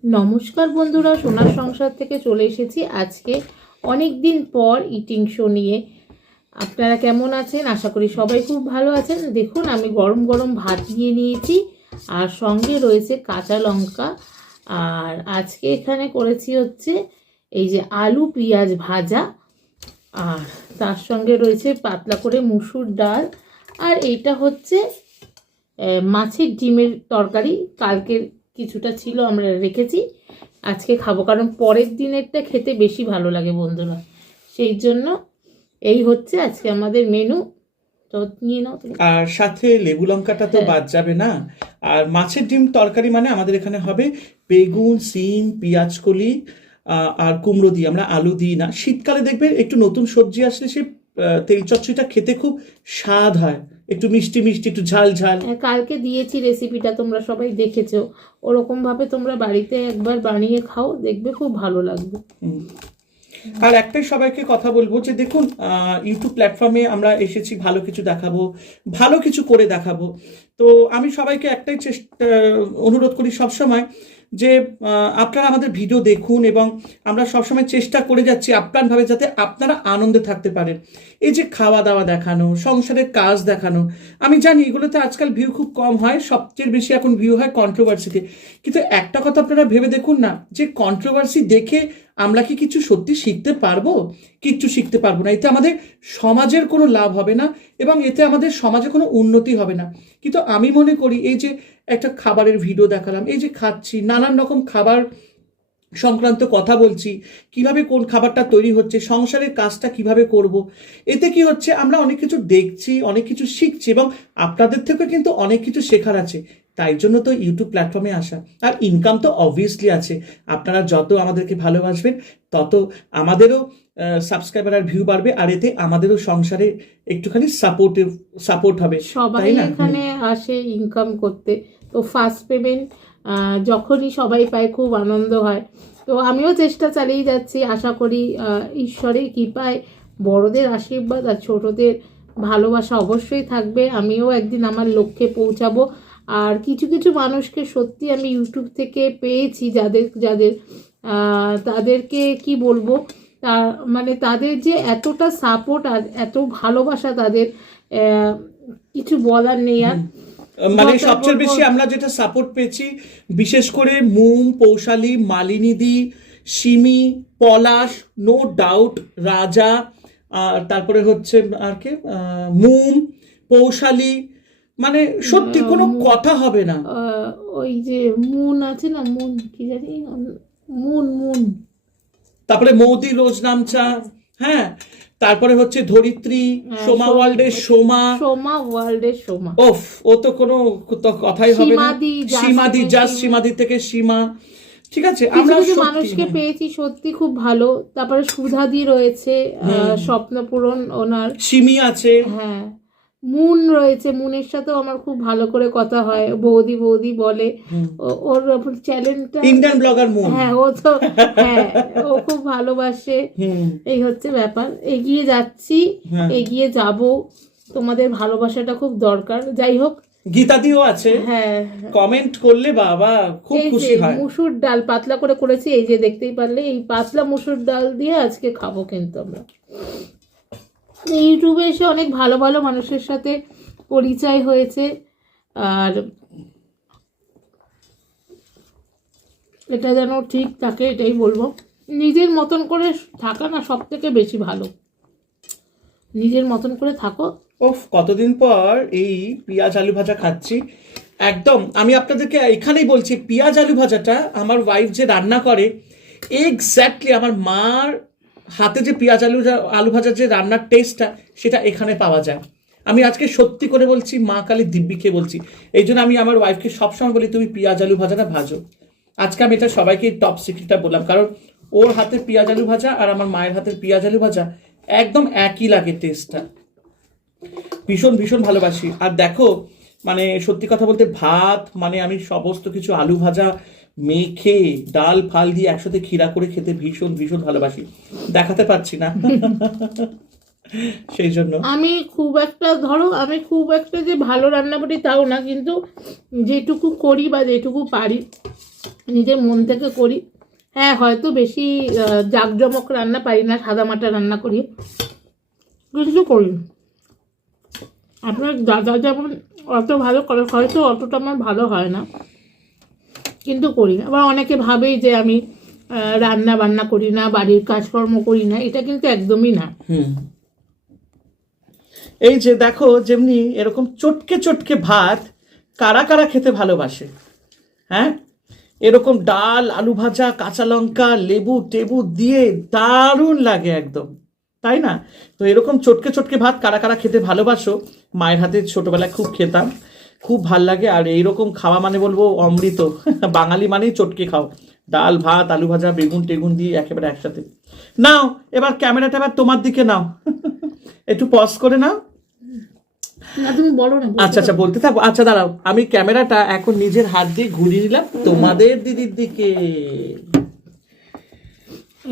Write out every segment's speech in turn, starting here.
নমস্কার বন্ধুরা, সোনার সংসার থেকে চলে এসেছি আজকে অনেক দিন পর ইটিং শো নিয়ে। আপনারা কেমন আছেন? আশা করি সবাই খুব ভালো আছেন। দেখুন, আমি গরম গরম ভাত নিয়ে নিয়েছি আর সঙ্গে রয়েছে কাঁচা লঙ্কা। আর আজকে এখানে করেছি হচ্ছে এই যে আলু পেঁয়াজ ভাজা, আর তার সঙ্গে রয়েছে পাতলা করে মুসুর ডাল, আর এইটা হচ্ছে মাছের ডিমের তরকারি। কালকের কিছুটা ছিল, আমরা রেখেছি, আজকে খাবো, কারণ পরের দিনেরটা খেতে বেশি ভালো লাগে বন্ধুরা। সেই জন্য এই হচ্ছে আজকে আমাদের মেনু। তো নিয়ে নাও তুমি। আর সাথে লেবু লঙ্কাটা তো বাদ যাবে না। আর মাছের ডিম তরকারি মানে আমাদের এখানে হবে বেগুন, সিম, পেঁয়াজ কলি আর কুমড়ো দিয়ে, আমরা আলু দিই না। শীতকালে দেখবে একটু নতুন সবজি আসলে সে তেল চচ্চড়িটা খেতে খুব স্বাদ হয়, একটু মিষ্টি মিষ্টি, একটু ঝাল ঝাল। কালকে দিয়েছি রেসিপিটা, তোমরা সবাই দেখেছো। ওরকম ভাবে তোমরা বাড়িতে একবার বানিয়ে খাও, দেখবে খুব ভালো লাগবে। আর একটাই সবাইকে কথা বলবো যে দেখুন, ইউটিউব প্ল্যাটফর্মে আমরা এসেছি ভালো কিছু দেখাবো, ভালো কিছু করে দেখাবো। তো আমি সবাইকে একটাই অনুরোধ করি সবসময় যে আপনারা আমাদের ভিডিও দেখুন, এবং আমরা সবসময় চেষ্টা করে যাচ্ছি আপ্রাণভাবে যাতে আপনারা আনন্দে থাকতে পারেন। এই যে খাওয়া দাওয়া দেখানো, সংসারের কাজ দেখানো, আমি জানি এগুলোতে আজকাল ভিউ খুব কম হয়, সবচেয়ে বেশি এখন ভিউ হয় কন্ট্রোভার্সিতে। কিন্তু একটা কথা আপনারা ভেবে দেখুন না, যে কন্ট্রোভার্সি দেখে আমরা কি কিছু সত্যি শিখতে পারবো? কিচ্ছু শিখতে পারবো না। এতে আমাদের সমাজের কোনো লাভ হবে না, এবং এতে আমাদের সমাজে কোনো উন্নতি হবে না। কিন্তু আমি মনে করি এই যে একটা খাবারের ভিডিও দেখালাম, এই যে খাচ্ছি, নানান রকম খাবার সংক্রান্ত কথা বলছি, কিভাবে কোন খাবারটা তৈরি হচ্ছে, সংসারের কাজটা কিভাবে করব, এতে কি হচ্ছে আমরা অনেক কিছু দেখছি, অনেক কিছু শিখছি, এবং আপনাদের থেকে কিন্তু অনেক কিছু শেখার আছে। তাই জন্য তো ইউটিউব প্ল্যাটফর্মে আসা। আর ইনকাম তো অবভিয়াসলি আছে। আপনারা যত আমাদেরকে ভালোবাসবেন তত আমাদেরও সাবস্ক্রাইবার আর ভিউ বাড়বে, আর এতে আমাদেরও সংসারে একটুখানি সাপোর্ট হবে। সবাই এখানে আসে ইনকাম করতে, তো ফার্স্ট পেমেন্ট যখনই সবাই পায় খুব আনন্দ হয়। তো আমিও চেষ্টা চালিয়ে যাচ্ছি, আশা করি ঈশ্বরের কৃপায়, বড়দের আশীর্বাদ আর ছোটদের ভালোবাসা অবশ্যই থাকবে। আমিও একদিন আমার লক্ষ্যে পৌঁছাবো। আর কিছু কিছু মানুষকে সত্যি আমি ইউটিউব থেকে পেয়েছি, যাদের যাদের তাদেরকে কি বলবো, তা মানে তাদের যে এতটা সাপোর্ট আর এত ভালোবাসা, তাদের কিছু বলার নেই। আর মানে সবচেয়ে বেশি আমরা যেটা সাপোর্ট পেয়েছি, বিশেষ করে মুম, পৌশালী, মালিনীদি, সিমি, পলাশ, নো ডাউট, রাজা, আর তারপরে হচ্ছে আর কে, মুম, পৌশালী, মানে সত্যি কোনো কথা হবে না। ওই যে মুন আছে না, মুন কি জানি, মুন মুন, তারপরে মৌদি রোজ নামচা, হ্যাঁ, তারপরে হচ্ছে ধরিত্রী, সোমা ওয়ার্ল্ডের সোমা, সোমা ওয়ার্ল্ডের সোমা, ওফ, ও তো কোনো কথাই হবে না। সীমাদি, জাস্ট সীমাদি থেকে সীমা। ঠিক আছে, আমরা মানুষকে পেয়েছি সত্যি খুব ভালো। তারপরে সুধাদি রয়েছে, স্বপ্নপূরণ ওনার, সিমি আছে, হ্যাঁ, মুন রয়েছে, মুনের সাথেও আমার খুব ভালো করে কথা হয়, বৌদি বৌদি বলে। ওর চ্যানেলটা ইন্ডিয়ান ব্লগার মুন, হ্যাঁ, ও তো হ্যাঁ, ও খুব ভালোবাসে। এই হচ্ছে ব্যাপার, এগিয়ে যাচ্ছি, এগিয়ে যাব, তোমাদের ভালোবাসাটা খুব দরকার। যাই হোক, গীতাদিও আছে, হ্যাঁ, কমেন্ট করলে বাবা খুব খুশি হয়। মুসুর ডাল পাতলা করে করেছি, এই যে দেখতেই পারলে, এই পাতলা মুসুর ডাল দিয়ে আজকে খাবো। কিন্তু আমরা ইউটিউবে এসে অনেক ভালো ভালো মানুষের সাথে পরিচয় হয়েছে, আর এটা যেন ঠিক থাকে, এটাই বলবো। নিজের মতন করে থাকা না সব থেকে বেশি ভালো, নিজের মতন করে থাকো। ওফ, কতদিন পর এই পেঁয়াজ আলু ভাজা খাচ্ছি। একদম আমি আপনাদেরকে এখানেই বলছি, পেঁয়াজ আলু ভাজাটা আমার ওয়াইফ যে রান্না করে, এক্স্যাক্টলি আমার মার হাতে যে পেঁয়াজ আলু ভাজার যে রান্নার টেস্টটা, সেটা এখানে পাওয়া যায়। আমি আজকে সত্যি করে বলছি, মা কালী দিব্যিকে বলছি। এই জন্য আমি আমার ওয়াইফকে সবসময় বলি, তুমি পেঁয়াজ আলু ভাজাটা ভাজো। আজকে আমি এটা সবাইকে টপ সিক্রেটটা বললাম, কারণ ওর হাতে পেঁয়াজ আলু ভাজা আর আমার মায়ের হাতের পেঁয়াজ আলু ভাজা একদম একই লাগে টেস্টটা। ভীষণ ভীষণ ভালোবাসি। আর দেখো, মানে সত্যি কথা বলতে ভাত মানে আমি সমস্ত কিছু আলু ভাজা মেখে ডাল ফাল দিয়ে একসাথে খিরা করে খেতে ভীষণ ভীষণ ভালোবাসি। দেখাতে পারছি না সেই জন্য। আমি খুব একটা, ধরো আমি খুব একটা যে ভালো রান্না করি তাও না, কিন্তু যেটুকু করি বা যেটুকু পারি নিজের মন থেকে করি। হ্যাঁ, হয়তো বেশি জাঁকজমক রান্না পারি না, সাদামাটা রান্না করি, কিছু করি। আপনার দাদা যেমন অত ভালো করে, হয়তো অতটা আমার ভালো হয় না, কিন্তু করি। আবার অনেকে ভাবেই যে আমি রান্না বান্না করি না, বাড়ির কাজকর্ম করি না, এটা কিন্তু একদমই না। এই যে দেখো, যেমনি এরকম চটকে চটকে ভাত কারা কারা খেতে ভালোবাসে, হ্যাঁ, এরকম ডাল, আলু ভাজা, কাঁচা লঙ্কা, লেবু টেবু দিয়ে দারুণ লাগে একদম, তাই না? তো এরকম চটকে চটকে ভাত কারা কারা খেতে ভালোবাসো? মায়ের হাতে ছোটবেলায় খুব খেতাম, খুব ভাল লাগে। আর এইরকম খাওয়া মানে বলবো অমৃত। বাঙালি মানেই চটকে খাও, ডাল ভাত আলু ভাজা বেগুন টেগুন দিয়ে একেবারে একসাথে। নাও এবার ক্যামেরাটা এবার তোমার দিকে নাও, একটু পজ করে নাও। না, তুমি বলো না। আচ্ছা আচ্ছা, বলতে থাকবো। আচ্ছা দাঁড়াও, আমি ক্যামেরাটা এখন নিজের হাত দিয়ে ঘুরিয়ে নিলাম তোমাদের দিদির দিকে।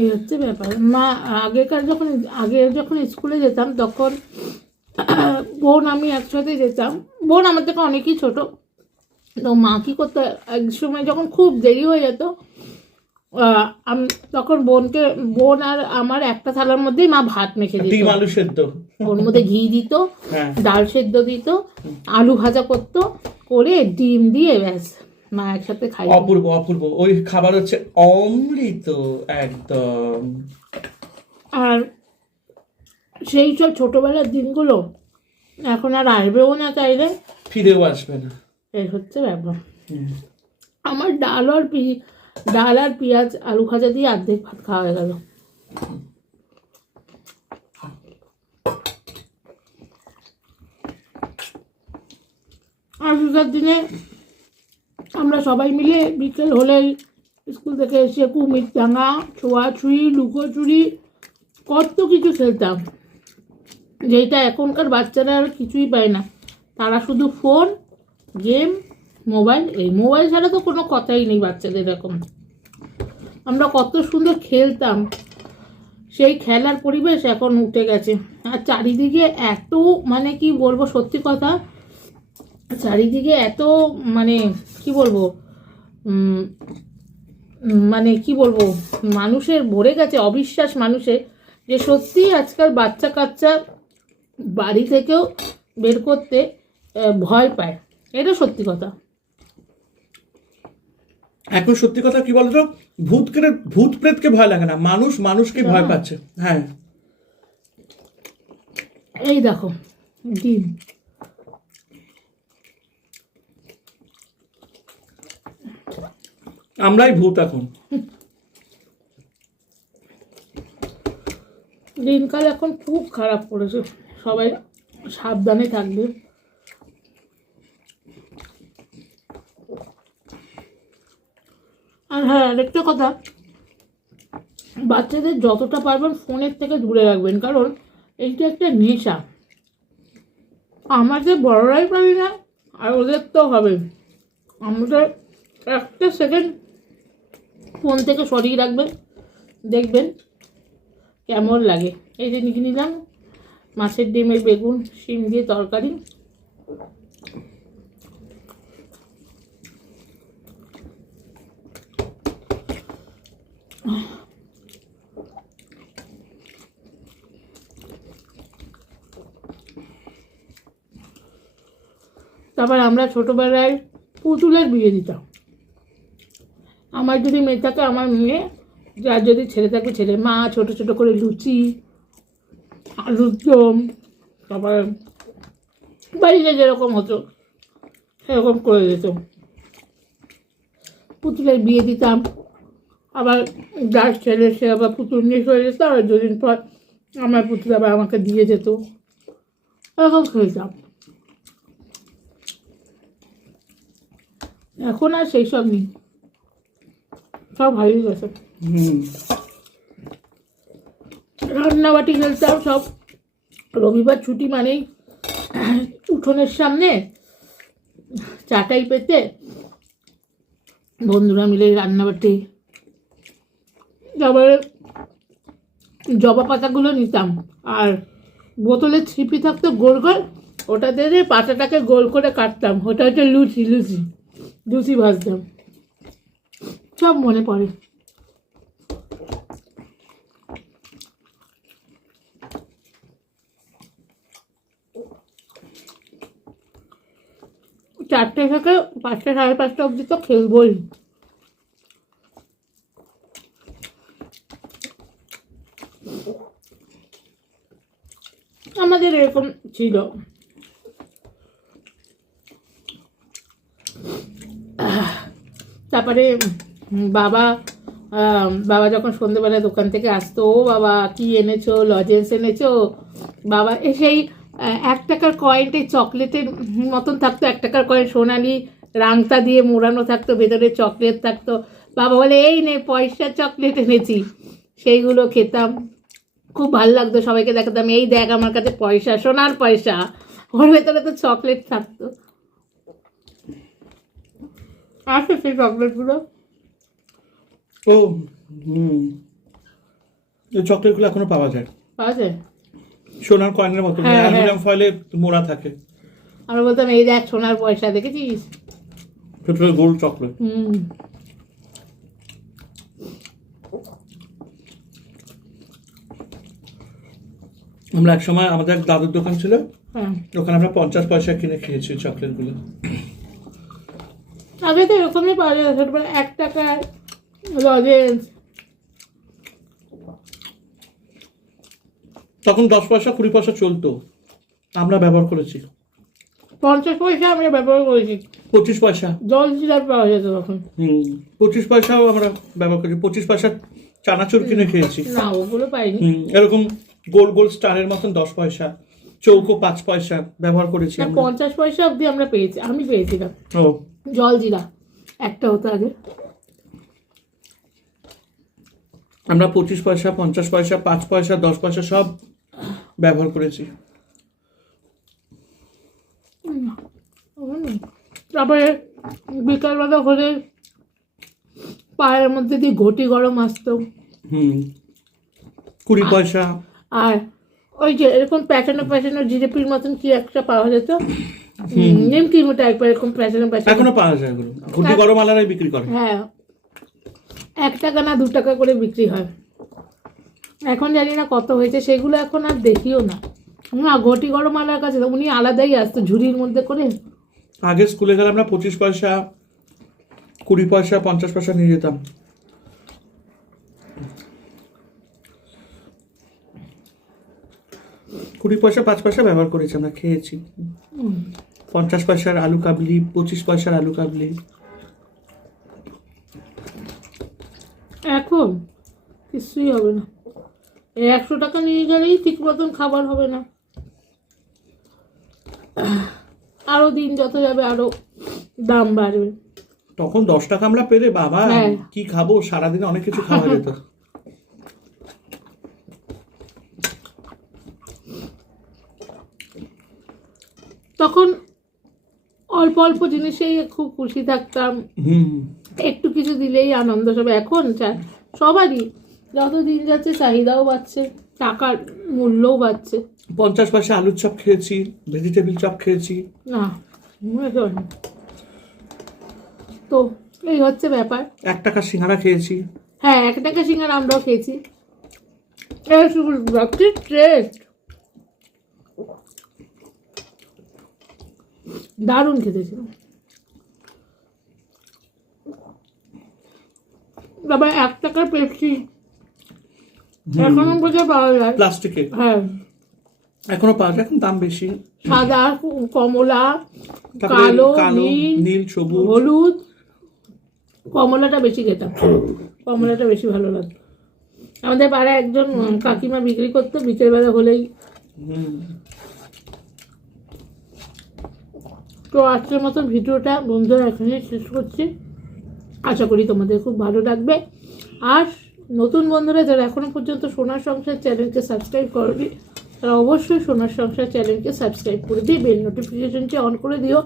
এই হচ্ছে ব্যাপার। মা আগে যখন স্কুলে যেতাম তখন বোন আমি একসাথে যেতাম। বোন আমার থেকে অনেকই ছোট। তো মা কি করতো, এক সময় যখন খুব দেরি হয়ে যেত, তখন বোন আর আমার একটা থালার মধ্যেই মা ভাত মেখে দিত। ডিম আলু সেদ্ধ, ওর মধ্যে ঘি দিত, ডাল সেদ্ধ দিত, আলু ভাজা করতো, করে ডিম দিয়ে ব্যাস মা একসাথে খাই। অপূর্ব অপূর্ব, ওই খাবার হচ্ছে অমৃত একদম। আর সেই সব ছোটবেলার দিনগুলো এখন আর আসবেও না, চাইলে ফিরেও আসবে না। এই হচ্ছে ব্যাপার। আমার ডাল আর পেঁয়াজ আলু ভাজা দিয়ে অর্ধেক ভাত খাওয়া হয়ে গেল। আগেকার দিনে আমরা সবাই মিলে বিকেল হলেই স্কুল থেকে এসে কুমির ডাঙা, ছোঁয়াছুঁয়ি, লুকোচুরি, কত কিছু খেলতাম, যেটা এখনকার বাচ্চারা আর কিছুই পায় না। তারা শুধু ফোন, গেম, মোবাইল। এই মোবাইল ছাড়া তো কোনো কথাই নেই বাচ্চাদের এখন। আমরা কত সুন্দর খেলতাম, সেই খেলার পরিবেশ এখন উঠে গেছে। আর চারিদিকে এত, মানে কি বলবো, সত্যি কথা, চারিদিকে এত, মানে কি বলবো, মানে কি বলবো, মানুষের ভরে গেছে অবিশ্বাস মানুষের, যে সত্যি আজকাল বাচ্চা কাচ্চা বাড়ি থেকেও বের করতে ভয় পায়। এটা সত্যি কথা। এখন সত্যি কথা কি বলতো, ভূত প্রেতকে ভয় লাগে না, মানুষ মানুষকে ভয় পাচ্ছে। হ্যাঁ, এই দেখো ডিম, আমরাই ভূত এখন। দিনকাল এখন খুব খারাপ পড়েছে, সবাই সাবধানে থাকবে। আর হ্যাঁ, আরেকটা কথা, বাচ্চাদের যতটা পারবেন ফোনের থেকে দূরে রাখবেন, কারণ এইটা একটা নেশা। আমাদের বড়রাই পারি না, আর ওদের তো হবে। আমাদের একটা সেকেন্ড ফোন থেকে সরিয়ে রাখবেন, দেখবেন কেমন লাগে। এই যে নিয়ে নিলাম মাছের ডিমের বেগুন শিম দিয়ে তরকারি। তারপর আমরা ছোটবেলায় পুতুলের বিয়ে দিতাম। আমার যদি মেয়ে থাকে আমার মেয়ে, যার যদি ছেলে থাকে ছেলে। মা ছোট ছোট করে লুচি, আলুর দম, তারপর বাড়িতে যেরকম হতো সেরকম করে দিত। পুতুলের বিয়ে দিতাম, আবার যার ছেলে সে আবার পুতুল নিয়ে চলে যেত, আর দুদিন পর আমার পুতুল আবার আমাকে দিয়ে যেত, এরকম খেলতাম। এখন আর সেই সব নেই, সব হারিয়ে গেছে। রান্নাবাটি খেলতাম সব। রবিবার ছুটি মানেই উঠোনের সামনে চাটাই পেতে বন্ধুরা মিলে রান্নাবাটি। তারপরে জবা পাতাগুলো নিতাম, আর বোতলের ছিপি থাকতো গোল গোল, ওটাতে পাতাটাকে গোল করে কাটতাম, ওটা হচ্ছে লুচি ভাজতাম। সব মনে পড়ে। চারটে থেকে 5টা 5:30 অবধি তো খেলবই। আমাদের এরকম ছিল। তারপরে বাবা যখন সন্ধ্যেবেলা দোকান থেকে আসতো, ও বাবা কি এনেছো, লজেন্স এনেছো, বাবা এসেই 1 টাকার কয়েনটাই চকলেটের মতন থাকতো, 1 টাকার কয়েন সোনালি রাংতা দিয়ে মোড়ানো থাকতো, ভেতরে চকলেট থাকতো। বাবা বলে এই নে পয়সার চকলেট এনেছি, সেইগুলো খেতাম, খুব ভালো লাগতো। সবাইকে দেখাতাম এই দেখ আমার কাছে পয়সা, সোনার পয়সা, ওর ভেতরে তো চকলেট থাকতো। আছে সেই চকলেটগুলো। ও এই চকলেটগুলো এখনো পাওয়া যায়, পাওয়া যায় সোনার কয়েনের মতো, হ্যাঁ, অ্যালুমিনিয়াম ফয়েলে মোড়া থাকে। আমরা বলতাম এই দেখ সোনার পয়সা, দেখেছিস? ভেতরে গোল্ড চকলেট। আমরা এক সময় আমাদের এক দাদুর দোকান ছিল, হ্যাঁ, ওখানে আমরা 50 পয়সা কিনে খেয়েছি চকলেটগুলো। আগে তো এরকমই পাওয়া যায়, ছোটবেলা 1 টাকার লজেন্স। তখন 10 পয়সা 20 পয়সা চলতো, আমরা ব্যবহার করেছি। 50 পয়সা আমরা ব্যবহার করেছি। 25 পয়সা জল জিরাপ পাওয়া যেত তখন। 25 পয়সাও আমরা ব্যবহার করেছি। 25 পয়সা চানাচুর কিনে খেয়েছি। না ওগুলো পাইনি। এরকম গোল গোল স্টারের মতন 10 পয়সা, চৌকো 5 পয়সা ব্যবহার করেছি না, আমরা। 50 পয়সা অবধি আমরা পেয়েছি, আমি পেয়েছিলাম। ও জল জিরা একটা হতো আগে। আমরা 25 পয়সা 50 পয়সা 5 পয়সা 10 পয়সা সব ব্যবহার করেছি। তারপরে বিকালবেলা হলে পায়ের মধ্যে দিয়ে ঘটি গরম আসতো। 20 পয়সা। আর ওই যে এরকম প্যাচানো জিলিপির মতন কি একটা পাওয়া যেত, নিমকির মতো একবার এরকম প্যাচানো। এখনো পাওয়া যায় ওগুলো, ঘুটি গরম আলারাই বিক্রি করে। হ্যাঁ, 1 টাকা না 2 টাকা করে বিক্রি হয়। এখন জানি না কত হয়েছে, সেগুলো এখন আর দেখিও না। না, ঘটি গরম আলার কাছে উনি আলাদাই আসতো ঝুড়ির মধ্যে করে। আগে স্কুলে গেলে আমরা 25 পয়সা 20 পয়সা 50 পয়সা নিয়ে যেতাম। কুড়ি পয়সা 5 পয়সা ব্যবহার করেছি, আমরা খেয়েছি। 50 পয়সার আলু কাবলি, 25 পয়সার আলু কাবলি। এখন কিছুই হবে না, 100 টাকা নিয়ে গেলেই ঠিক মতন খাবার হবে না। আরো দিন যত যাবে আরো দাম বাড়বে। তখন 10 টাকা আমরা পেলে বাবা হ্যাঁ। কি খাবো, সারাদিনে অনেক কিছু খাওয়া যেত। তখন অল্প অল্প জিনিসেই খুব খুশি থাকতাম, একটু কিছু দিলেই আনন্দ সব। এখন সবারই যত দিন যাচ্ছে চাহিদাও বাড়ছে, টাকার মূল্যও বাড়ছে। 50 পয়সা আলুর চপ খেয়েছি, ভেজিটেবিল চপ খেয়েছি। না, তো এই হচ্ছে ব্যাপার। 1 টাকা সিঙ্গারা খেয়েছি। হ্যাঁ, 1 টাকা সিঙ্গারা আমরাও খেয়েছি। টেস্ট দারুণ খেতে ছিল। তারপর 1 টাকার পেপসি এখনো বোঝা পাওয়া যায় প্লাস্টিকে, হ্যাঁ, এখনো পাওয়া যায়, এখন দাম বেশি। সাদা, কমলা, তারপরে কালো, কালো, নীল, নীল, সবুজ, হলুদ। কমলাটা বেশি খেতাম, কমলাটা বেশি ভালো লাগতো। আমাদের পাড়ায় একজন কাকিমা বিক্রি করতো বিকেলবেলা হলেই। তো আজকের মতন ভিডিওটা বন্ধুরা এখানে শেষ করছি। আশা করি তোমাদের খুব ভালো লাগবে। আর নতুন বন্ধুরা যারা এখনো পর্যন্ত সোনার সংসার চ্যানেলকে সাবস্ক্রাইব করোনি, তারা অবশ্যই সোনার সংসার চ্যানেলকে সাবস্ক্রাইব করে দিয়ে বেল নোটিফিকেশনটি অন করে দিও।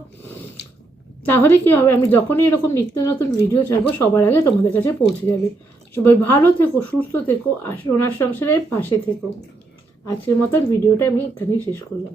তাহলে কী হবে, আমি যখনই এরকম নিত্য নতুন ভিডিও ছাড়বো সবার আগে তোমাদের কাছে পৌঁছে যাবে। সবাই ভালো থেকো, সুস্থ থেকো, আর সোনার সংসারের পাশে থেকো। আজকের মতন ভিডিওটা আমি এখানেই শেষ করলাম।